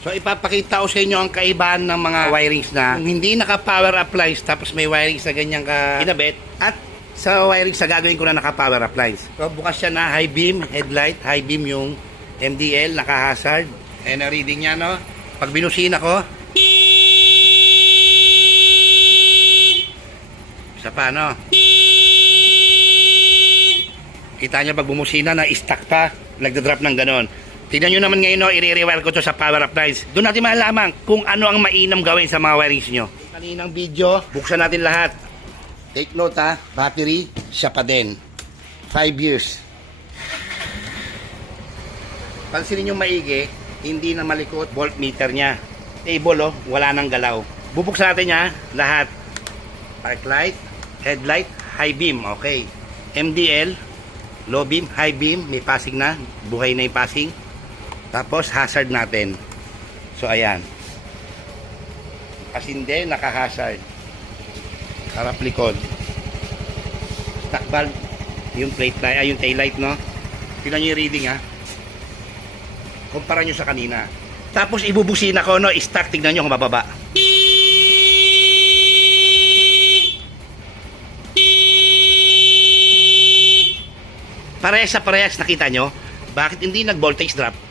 So ipapakita ko sa inyo ang kaibahan ng mga wirings na hindi naka-power appliance tapos may wirings na ganyang kinabit at sa wirings na gagawin ko na naka-power appliance. So bukas siya na high beam headlight, high beam yung MDL, naka-hazard. And ang reading niya, no? Pag binusina ko, isa pa, no? Kita niya pag bumusina na stuck pa, nagda-drop ng ganon. Tignan nyo naman ngayon, no, i-rewire ko to sa power appliance. Doon natin malalaman kung ano ang mainam gawin sa mga wirings nyo. Kaninang video, buksan natin lahat. Take note ha, battery, siya pa din. 5 years. Pansinin nyo maigi, hindi na malikot voltmeter niya. Stable, oh, wala nang galaw. Bubuksan natin niya lahat. Park light, headlight, high beam, okay. MDL, low beam, high beam, may passing na, buhay na yung passing. Tapos hazard natin. So ayan. Kasi hindi naka-hazard. Harap likod. Stock valve, yung plate light, yung tail light, no. Tingnan niyo yung reading ha. Kumpara nyo sa kanina. Tapos ibubusina ko, no, stock, tignan nyo kung bababa. Parehas sa parehas, nakita nyo? Bakit hindi nag-voltage drop?